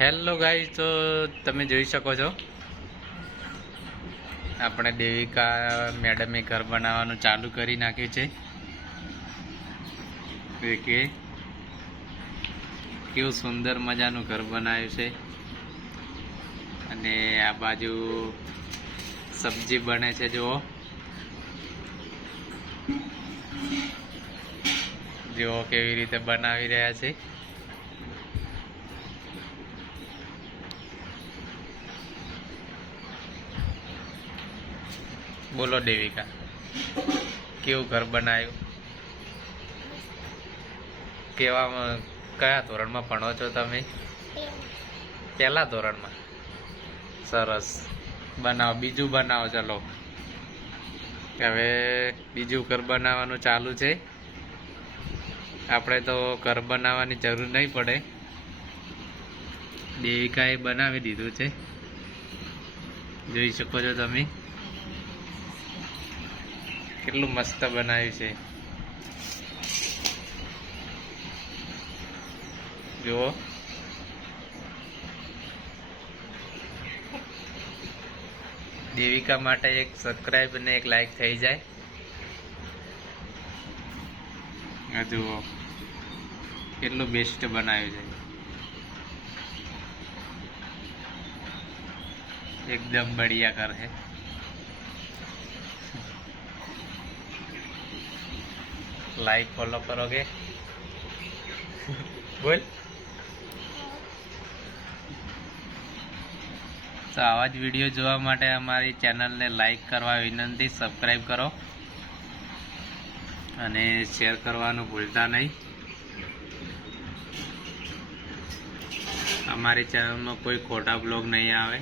Hello guys તો તમે જોઈ શકો છો. આપણે દેવિકા મેડમે ઘર બનાવવાનું ચાલુ કરી નાખ્યું છે. કે કેવું સુંદર મજાનું ઘર બનાવ્યું છે. અને આ બાજુ સબ્જી બને છે, જુઓ. જુઓ કેવી રીતે બનાવી રહ્યા છે. બોલો દેવિકા, કેવું ઘર બનાવ્યું કેવામાં, કયા ધોરણમાં ભણો છો તમે? પહેલા ધોરણમાં. સરસ. બનાવો, બીજું બનાવો, ચલો. હવે બીજું ઘર બનાવવાનું ચાલુ છે. આપણે તો ઘર બનાવવાની જરૂર નહીં પડે. દેવિકાએ બનાવી દીધું છે. જોઈ શકો છો તમે. કેટલું મસ્ત બનાવ્યું છે. જુઓ. દેવિકા માટે એક સબસ્ક્રાઈબ અને એક લાઈક થઈ જાય. જુઓ. કેટલું બેસ્ટ બનાવ્યું છે. એકદમ બઢિયા કર લાઈક ફોલો करोगे બોલ. તો આવા જ વીડિયો જોવા માટે અમારી ચેનલને લાઈક કરવા વિનંતી સબસ્ક્રાઈબ કરો. અને શેર કરવાનું ભૂલતા નહીં. અમારી ચેનલમાં કોઈ ખોટા બ્લોગ નહીં આવે.